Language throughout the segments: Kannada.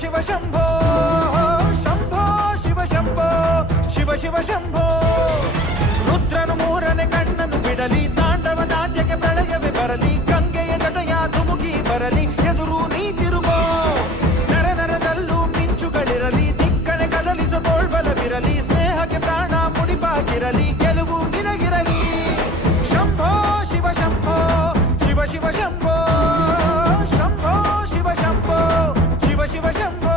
ಶಿವ ಶಂಭೋ ಶಂಭೋ ಶಿವ ಶಂಭೋ ಶಿವ ಶಿವ ಶಂಭೋ. ರುದ್ರನು ಮೂರನೇ ಕಣ್ಣನ್ನು ಬಿಡಲಿ, ತಾಂಡವ ನಾಟ್ಯಕ್ಕೆ ಪ್ರಳಯವೇ ಬರಲಿ, ಗಂಗೆಯ ಜಟೆಯ ಧುಮುಕಿ ಬರಲಿ, ಎದುರು ನೀ ತಿರುಗೋ. ನರ ನರದಲ್ಲೂ ಮಿಂಚುಗಳಿರಲಿ, ದಿಕ್ಕನೆ ಕದಲಿಸೋ ತೋಳ್ಬಲವಿರಲಿ, ಸ್ನೇಹಕ್ಕೆ ಪ್ರಾಣ ಮುಡಿಪಾಗಿರಲಿ, ಗೆಲುವು ನಿನಗಿರಲಿ. ಶಂಭೋ ಶಿವ ಶಂಭೋ ಶಿವ ಶಿವ ಶಂಭೋ ಶಂಭೋ ಶಿವ ಶಂಭೋ ಶಿವ ಶಿವ ಶಂಭೋ.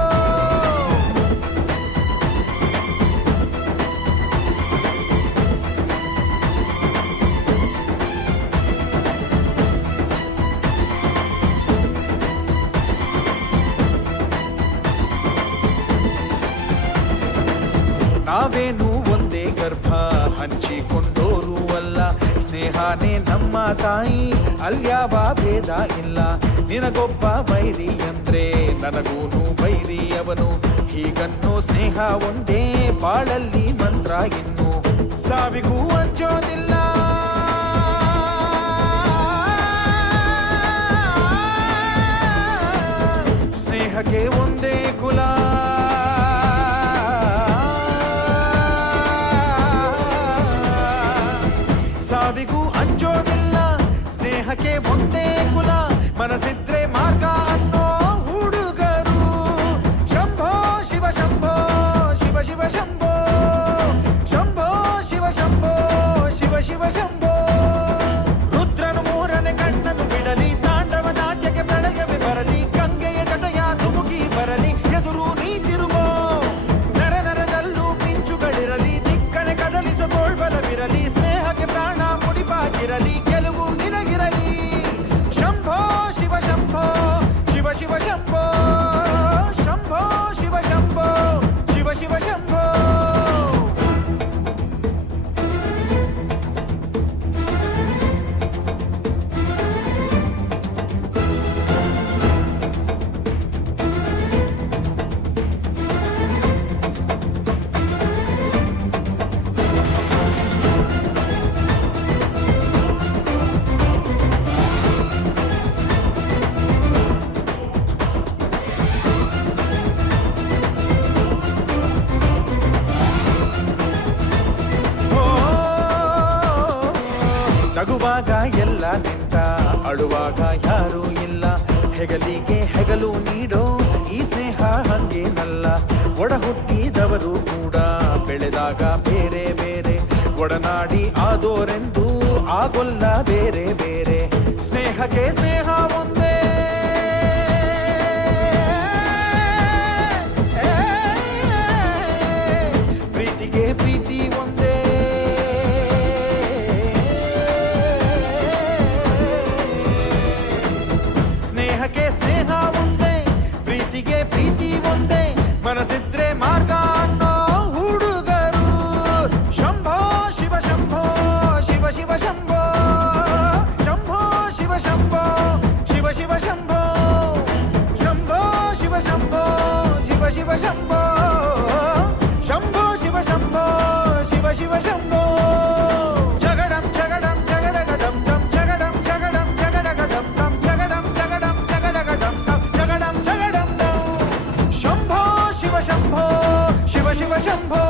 ನಾವೇನು ಒಂದೇ ಗರ್ಭ ಹಂಚಿಕೊಂಡೋರು ಅಲ್ಲ, ಸ್ನೇಹನೇ ನಮ್ಮ ತಾಯಿ, ಅಲ್ಯಾವ ಭೇದ ಇಲ್ಲ. ನಿನಗೊಬ್ಬ ವೈರಿ ಅಂದ್ರೆ ನನಗೂನು ವೈರಿ ಅವನು, ಹೀಗನ್ನೋ ಸ್ನೇಹ ಒಂದೇ ಬಾಳಲ್ಲಿ ಮಂತ್ರ, ಇನ್ನು ಸಾವಿಗೂ ಅಂಜೋದಿಲ್ಲ. ಸ್ನೇಹಕ್ಕೆ ಒಂದೇ ಕುಲ, ಸಾವಿಗೂ ಅಂಜೋದಿಲ್ಲ. ಸ್ನೇಹಕ್ಕೆ ಒಂದೇ ಕುಲ, ಮನಸ್ಸಿದ್ರೆ ಮಾರ್ಗ ಅನ್ನೋ ಹುಡುಗರು. ಶಂಭೋ ಶಿವ ಶಂಭೋ ಶಿವ ಶಿವ ಶಂಭೋ ಶಂಭೋ ಶಿವ ಶಂಭೋ ಶಿವ ಶಿವ ಶಂಭೋ. ರುದ್ರನು ಮೂರನೇ ಕಣ್ಣನ್ನು ಬಿಡಲಿ, ತಾಂಡವ ನಾಟ್ಯಕ್ಕೆ ಪ್ರಳಯವೇ ಬರಲಿ, ಗಂಗೆಯ ಜಟೆಯ ಧುಮುಕಿ ಬರಲಿ, ಎದುರು ನೀ ತಿರುಗೋ. ನರ ನರದಲ್ಲೂ ಮಿಂಚುಗಳಿರಲಿ, ದಿಕ್ಕನೆ ಕದಲಿಸೋ ತೋಳ್ಬಲವಿರಲಿ, ಸ್ನೇಹಕ್ಕೆ ಪ್ರಾಣ ಮುಡಿಪಾಗಿರಲಿ, ಗೆಲುವು ನಿನಗಿರಲಿ. ಶಂಭೋ ಶಿವ ಶಂಭೋ ಶಿವ ಶಿವ ಶಂಭೋ ಶಂಭೋ ಶಿವ ಶಂಭೋ ಶಿವ ಶಿವ ಶಂಭೋ. ನಗುವಾಗ ಎಲ್ಲ ನಿಂತ, ಅಳುವಾಗ ಯಾರೂ ಇಲ್ಲ, ಹೆಗಲಿಗೆ ಹೆಗಲು ನೀಡೋ ಈ ಸ್ನೇಹ ಹಂಗೇನಲ್ಲ. ಒಡ ಹುಟ್ಟಿದವರು ಕೂಡ ಬೆಳೆದಾಗ ಬೇರೆ ಬೇರೆ, ಒಡನಾಡಿ ಆದೋರೆಂದು ಆಗೊಲ್ಲ ಬೇರೆ ಬೇರೆ. ಸ್ನೇಹಕ್ಕೆ ಸ್ನೇಹ ಒಂದೇ, ಪ್ರೀತಿಗೆ ಪ್ರೀತಿ ಒಂದೇ. ಸ್ನೇಹಕ್ಕೆ ಸ್ನೇಹ ಒಂದೇ, ಪ್ರೀತಿಗೆ ಪ್ರೀತಿ ಒಂದೇ, ಮನಸ್ಸಿದ್ರೆ ಮಾರ್ಗ ಅನ್ನೋ ಹುಡುಗರು. ಶಂಭೋ ಶಿವ ಶಂಭೋ ಶಿವ ಶಿವ ಶಂಭೋ ಶಂಭೋ ಶಿವ ಶಂಭೋ ಶಿವ ಶಿವ ಶಂಭೋ ಶಂಭೋ ಶಿವ ಶಂಭೋ ಶಿವ ಶಿವ ಶಂಭೋ ಶಂಭೋ ಶಿವ ಶಂಭೋ ಶಿವ ಶಿವ ಶಂಭೋ. ಜಗಡಂ ಜಗಡಂ ಜಗಡಗಡಂ ದಂ ಜಗಡಂ ಜಗಡಂ ಜಗಡಗಡಂ ದಂ ಜಗಡಂ ಜಗಡಂ ಜಗಡಗಡಂ ದಂ ಜಗಡಂ ಜಗಡಂ ದಂ. ಶಂಭೋ ಶಿವ ಶಂಭೋ ಶಿವ ಶಿವ ಶಂಭೋ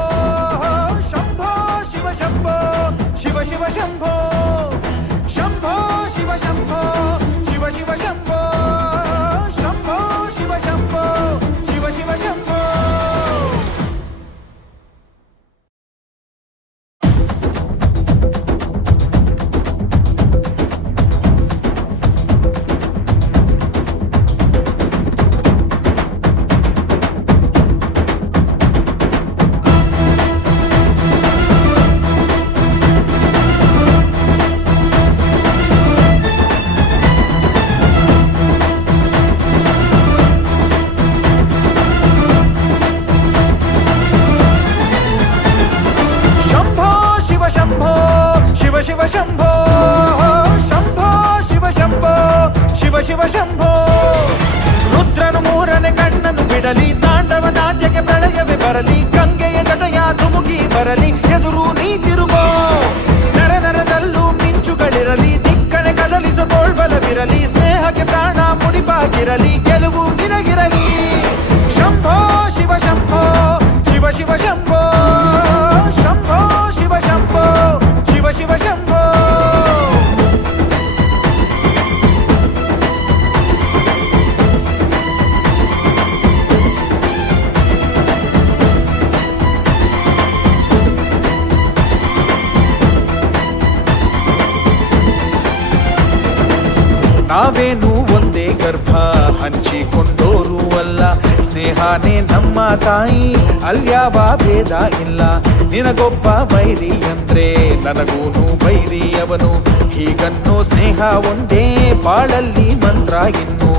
ಶಂಭೋ ಶಿವ ಶಂಭೋ ಶಿವ ಶಿವ ಶಂಭೋ ಶಂಭೋ ಶಿವ ಶಂಭೋ ಶಿವ ಶಿವ ಶಂಭೋ ಶಂಭೋ ಶಿವ ಶಂಭೋ ಶಿವ ಶಿವ ಶಂಭೋ. ಶಿವ ಶಂಭೋ ಶಂಭೋ ಶಿವ ಶಂಭೋ ಶಿವ ಶಿವ ಶಂಭೋ. ರುದ್ರನು ಮೂರನೇ ಕಣ್ಣನ್ನು ಬಿಡಲಿ, ತಾಂಡವ ನಾಟ್ಯಕ್ಕೆ ಪ್ರಳಯವೇ ಬರಲಿ, ಗಂಗೆಯ ಜಟೆಯ ಧುಮುಕಿ ಬರಲಿ, ಎದುರು ನೀ ತಿರುಗೋ. ನರ ನರದಲ್ಲೂ ಮಿಂಚುಗಳಿರಲಿ, ದಿಕ್ಕನೆ ಕದಲಿಸೋ ತೋಳ್ಬಲವಿರಲಿ, ಸ್ನೇಹಕ್ಕೆ ಪ್ರಾಣ ಮುಡಿಪಾಗಿರಲಿ, ಗೆಲುವು ನಿನಗಿರಲಿ. ಶಂಭೋ ಶಿವ ಶಂಭೋ ಶಿವ ಶಿವ ಶಂಭೋ ಶಂಭೋ ಶಿವ ಶಂಭೋ ಶಿವ ಶಿವ ಶಂಭೋ ನಾವೇನು ಒಂದೇ ಗರ್ಭ ಹಂಚಿಕೊಂಡೋರು ಅಲ್ಲ, ಸ್ನೇಹನೇ ನಮ್ಮ ತಾಯಿ, ಅಲ್ಯಾವ ಭೇದ ಇಲ್ಲ. ನಿನಗೊಬ್ಬ ಬೈರಿ ಅಂದ್ರೆ ನನಗೂನು ಬೈರಿ ಅವನು, ಹೀಗನ್ನೋ ಸ್ನೇಹ ಒಂದೇ ಬಾಳಲ್ಲಿ ಮಂತ್ರ. ಇನ್ನು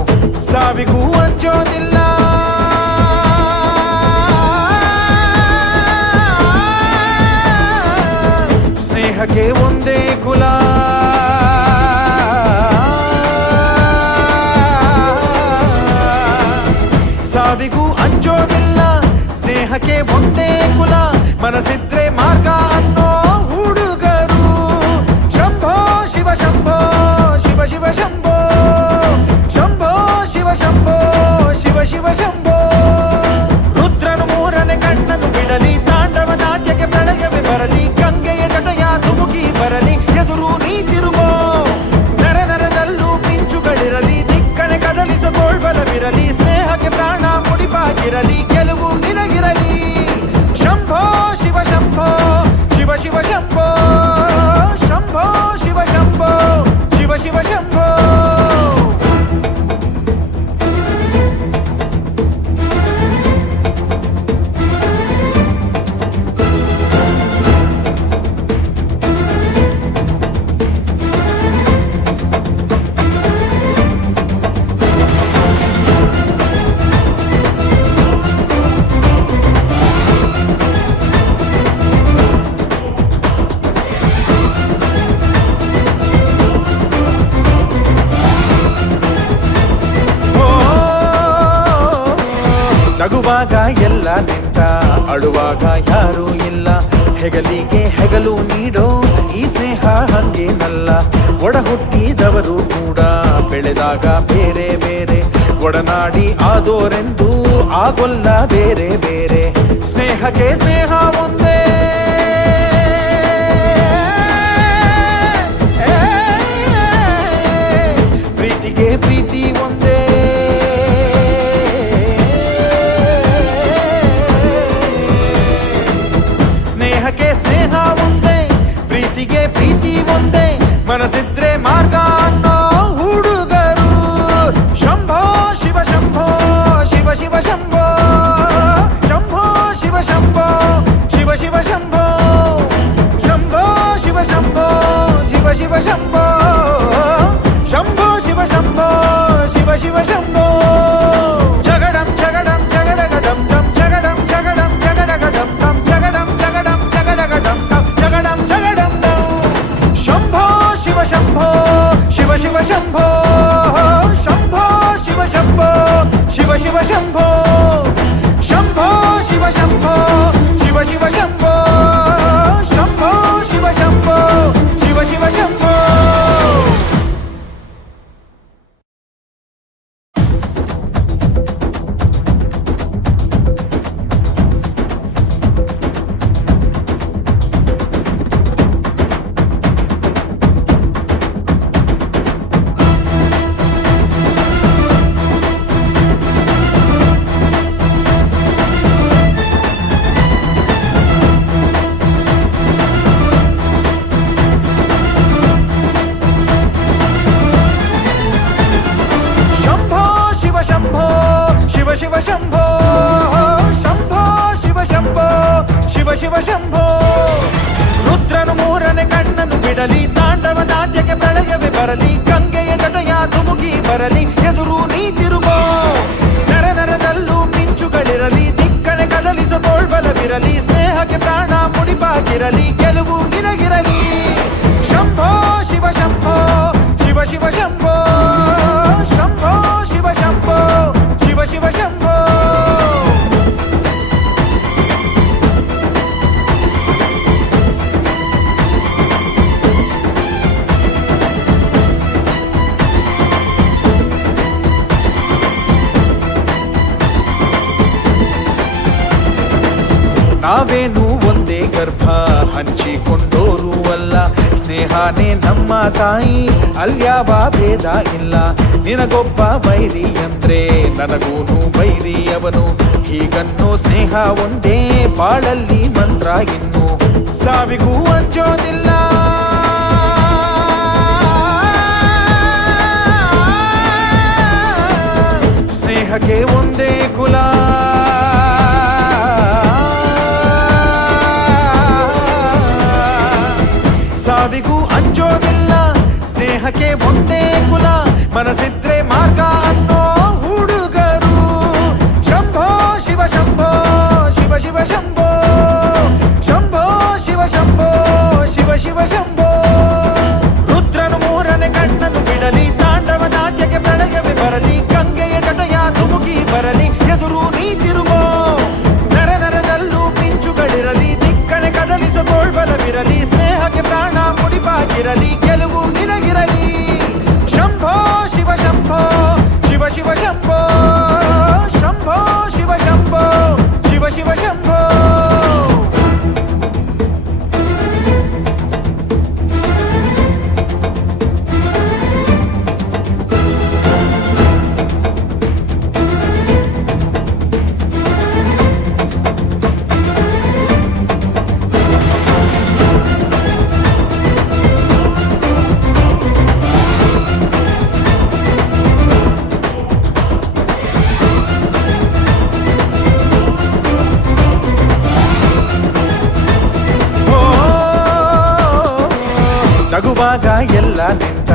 ಸಾವಿಗೂ ಅಂಜೋದಿಲ್ಲ, ಸ್ನೇಹಕ್ಕೆ ಒಂದೇ ಕುಲ. ಸಾವಿಗೂ ಅಂಜೋದಿಲ್ಲ, ಸ್ನೇಹಕ್ಕೆ ಒಂದೇ ಕುಲ. ಮನಸ್ಸಿದ್ರೆ ಮಾರ್ಗ ಅನ್ನೋ ಹುಡುಗರು. ಶಂಭೋ ಶಿವ ಶಂಭೋ ಶಿವ ಶಿವ ಶಂಭೋ ಶಂಭೋ ಶಿವ ಶಂಭೋ ಶಿವ ಶಿವ ಶಂಭೋ. ರುದ್ರನು ಮೂರನೇ ಕಣ್ಣನ್ನು ಬಿಡಲಿ, ತಾಂಡವ ನಾಟ್ಯಕ್ಕೆ ಪ್ರಳಯವೇ ಬರಲಿ, ಗಂಗೆಯ ಜಟಯ ಧುಮುಕಿ ಬರಲಿ, ಎದುರು ನೀ ತಿರುಗೋ. ನರ ನರದಲ್ಲೂ ಮಿಂಚುಗಳಿರಲಿ, ದಿಕ್ಕನೆ ಕದಲಿಸೋಳ್ಬಲವಿರಲಿ, ಸ್ನೇಹಕ್ಕೆ ಪ್ರಾಣ ಮುಡಿಪಾಗಿರಲಿ, ಗೆಲುವು ನಿನಗಿರಲಿ. ಶಂಭೋ ಶಿವ ಶಂಭೋ ಶಿವ ಶಿವ ಶಂಭೋ ಶಂಭೋ ಶಿವ ಶಂಭೋ ಶಿವ ಶಿವ ಶಂಭೋ. ನಗುವಾಗ ಎಲ್ಲ ನಿಂತ, ಅಳುವಾಗ ಯಾರೂ ಇಲ್ಲ, ಹೆಗಲಿಗೆ ಹೆಗಲು ನೀಡೋ ಈ ಸ್ನೇಹ ಹಂಗೇನಲ್ಲ. ಒಡ ಹುಟ್ಟಿದವರು ಕೂಡ ಬೆಳೆದಾಗ ಬೇರೆ ಬೇರೆ, ಒಡನಾಡಿ ಆದೋರೆಂದು ಆಗೊಲ್ಲ ಬೇರೆ ಬೇರೆ. ಸ್ನೇಹಕ್ಕೆ ಸ್ನೇಹ ಒಂದೇ, ಪ್ರೀತಿಗೆ ಪ್ರೀತಿ ಒಂದೇ. ಸ್ನೇಹಕ್ಕೆ ಸ್ನೇಹ ಒಂದೇ, ಪ್ರೀತಿಗೆ ಪ್ರೀತಿ ಒಂದೇ, ಮನಸ್ಸಿದ್ರೆ ಮಾರ್ಗ ಅನ್ನೋ ಹುಡುಗರು. ಶಂಭೋ ಶಿವ ಶಂಭೋ ಶಿವ ಶಿವ ಶಂಭೋ ಶಂಭೋ ಶಿವ ಶಂಭೋ ಶಿವ ಶಿವ ಶಂಭೋ ಶಂಭೋ ಶಿವ ಶಂಭೋ ಶಿವ ಶಿವ ಶಂಭೋ ಶಂಭೋ ಶಿವ ಶಂಭೋ ಶಿವ ಶಿವ ಶಂಭೋ. ಜಗಡಂ ಜಗಡಂ ಜಗಡಗಡಂ ದಂ ಜಗಡಂ ಜಗಡಂ ಜಗಡಗಡಂ ದಂ ಜಗಡಂ ಜಗಡಂ ಜಗಡಗಡಂ ದಂ ಜಗಡಂ ಜಗಡಂ ದಂ. ಶಂಭೋ ಶಿವ ಶಂಭೋ ಶಿವ ಶಿವ ಶಂಭೋ ಶಂಭೋ ಶಿವ ಶಂಭೋ ಶಿವ ಶಿವ ಶಂಭೋ ಶಂಭೋ ಶಿವ ಶಂಭೋ ಶಿವ ಶಿವ ಶಂಭೋ ಶಂಭೋ ಶಿವ ಶಂಭೋ ಶಿವ ಶಿವ ಶಂಭೋ. ಶಿವ ಶಂಭೋ ಶಂಭೋ ಶಿವ ಶಂಭೋ ಶಿವ ಶಿವ ಶಂಭೋ. ರುದ್ರನು ಮೂರನೇ ಕಣ್ಣನ್ನು ಬಿಡಲಿ, ತಾಂಡವ ನಾಟ್ಯಕ್ಕೆ ಪ್ರಳಯವೇ ಬರಲಿ, ಗಂಗೆಯ ಜಟಯ ಧುಮುಕಿ ಬರಲಿ, ಎದುರು ನೀ ತಿರುಗೋ. ನರ ನರದಲ್ಲೂ ಮಿಂಚುಗಳಿರಲಿ, ದಿಕ್ಕನೆ ಕದಲಿಸೋಳ್ಬಲವಿರಲಿ, ಸ್ನೇಹಕ್ಕೆ ಪ್ರಾಣ ಮುಡಿಪಾಗಿರಲಿ, ಗೆಲುವು ನಿನಗಿರಲಿ. ಶಂಭೋ ಶಿವ ಶಂಭೋ ಶಿವ ಶಿವ ಶಂಭೋ ಶಂಭೋ ಶಿವ ಶಂಭೋ ಶಿವ ಶಿವ ಶಂಭೋ. ನಾವೇನು ಒಂದೇ ಗರ್ಭ ಹಂಚಿಕೊಂಡೋರು ಅಲ್ಲ, ಸ್ನೇಹನೇ ನಮ್ಮ ತಾಯಿ ಅಲ್ಯಾವ ಭೇದ ಇಲ್ಲ. ನಿನಗೊಬ್ಬ ಬೈರಿ ಅಂದ್ರೆ ನನಗೂನು ಬೈರಿ ಅವನು, ಹೀಗನ್ನೋ ಸ್ನೇಹ ಒಂದೇ ಬಾಳಲ್ಲಿ ಮಂತ್ರ. ಇನ್ನು ಸಾವಿಗೂ ಅಂಜೋದಿಲ್ಲ, ಸ್ನೇಹಕ್ಕೆ ಒಂದೇ ಕುಲ. ಸಾವಿಗೂ ಅಂಜೋದಿಲ್ಲ, ಸ್ನೇಹಕ್ಕೆ ಒಂದೇ ಕುಲ. ಮನಸ್ಸಿದ್ರೆ ಮಾರ್ಗ ಅನ್ನೋ ಹುಡುಗರು. ಶಂಭೋ ಶಿವ ಶಂಭೋ ಶಿವ ಶಿವ ಶಂಭೋ, ಶಂಭೋ ಶಿವ ಶಂಭೋ ಶಿವ ಶಿವ ಶಂಭೋ. ರುದ್ರನು ಮೂರನೇ ಕಣ್ಣನ್ನು ಬಿಡಲಿ, ತಾಂಡವ ನಾಟ್ಯಕ್ಕೆ ಪ್ರಳಯವೇ ಬರಲಿ, ಗಂಗೆಯ ಜಟಯ ಧುಮುಕಿ ಬರಲಿ, ಎದುರು ನೀ ತಿರುಗೋ. ನರ ನರದಲ್ಲೂ ಮಿಂಚುಗಳಿರಲಿ, ದಿಕ್ಕನೆ ಕದಲಿಸೋ ತೋಳ್ಬಲವಿರಲಿ, ಸ್ನೇಹಕ್ಕೆ ಪ್ರಾಣ ಮುಡಿಪಾಗಿರಲಿ, ಗೆಲುವು ನಿನಗಿರಲಿ. ಶಂಭೋ ಶಿವ ಶಂಭೋ ಶಿವ ಶಿವ ಶಂಭೋ, ಶಂಭೋ ಶಿವ ಶಂಭೋ ಶಿವ ಶಿವ ಶಂಭೋ. ನಗುವಾಗ ಎಲ್ಲ ನಿಂತ,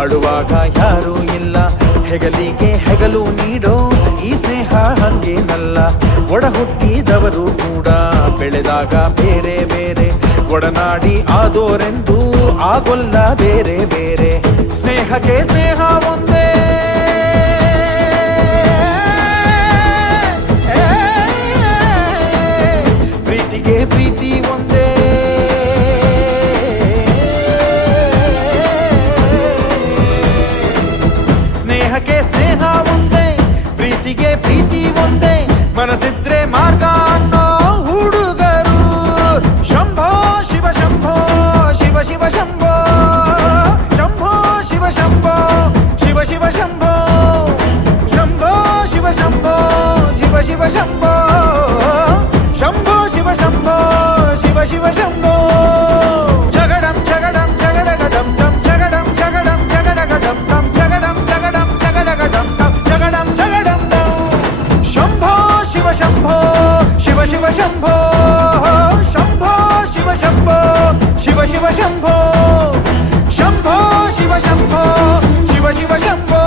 ಅಳುವಾಗ ಯಾರೂ ಇಲ್ಲ, ಹೆಗಲಿಗೆ ಹೆಗಲು ನೀಡೋ ಈ ಸ್ನೇಹ ಹಂಗೇನಲ್ಲ. ಒಡ ಹುಟ್ಟಿದವರು ಕೂಡ ಬೆಳೆದಾಗ ಬೇರೆ ಬೇರೆ, ಒಡನಾಡಿ ಆದೋರೆಂದು ಆಗೊಲ್ಲ ಬೇರೆ ಬೇರೆ. ಸ್ನೇಹಕ್ಕೆ ಸ್ನೇಹ ಒಂದೇ, ಪ್ರೀತಿಗೆ ಪ್ರೀತಿ ಒಂದೇ. ಸ್ನೇಹಕ್ಕೆ ಸ್ನೇಹ ಒಂದೇ, ಪ್ರೀತಿಗೆ ಪ್ರೀತಿ ಒಂದೇ, ಮನಸ್ಸಿದ್ರೆ ಮಾರ್ಗ ಅನ್ನೋ ಹುಡುಗರು. ಶಂಭೋ ಶಿವ ಶಂಭೋ ಶಿವ ಶಿವ ಶಂಭೋ, ಶಂಭೋ ಶಿವ ಶಂಭೋ ಶಿವ ಶಿವ ಶಂಭೋ, ಶಂಭೋ ಶಿವ ಶಂಭೋ ಶಿವ ಶಿವ ಶಂಭೋ, ಶಂಭೋ ಶಿವ ಶಂಭೋ ಶಿವ ಶಿವ ಶಂಭೋ. ಜಗಡಂ ಜಗಡಂ ಜಗಡಗಡಂ ಡಂ, ಜಗಡಂ ಜಗಡಂ ಜಗಡಗಡಂ ಡಂ, ಜಗಡಂ ಜಗಡಂ ಜಗಡಗಡಂ ಡಂ, ಜಗಡಂ ಜಗಡಂ ಡಂ. ಶಂಭೋ ಶಿವ ಶಂಭೋ ಶಿವ ಶಿವ ಶಂಭೋ, ಶಂಭೋ ಶಿವ ಶಂಭೋ ಶಿವ ಶಿವ ಶಂಭೋ, ಶಂಭೋ ಶಿವ ಶಂಭೋ ಶಿವ ಶಿವ ಶಂಭೋ.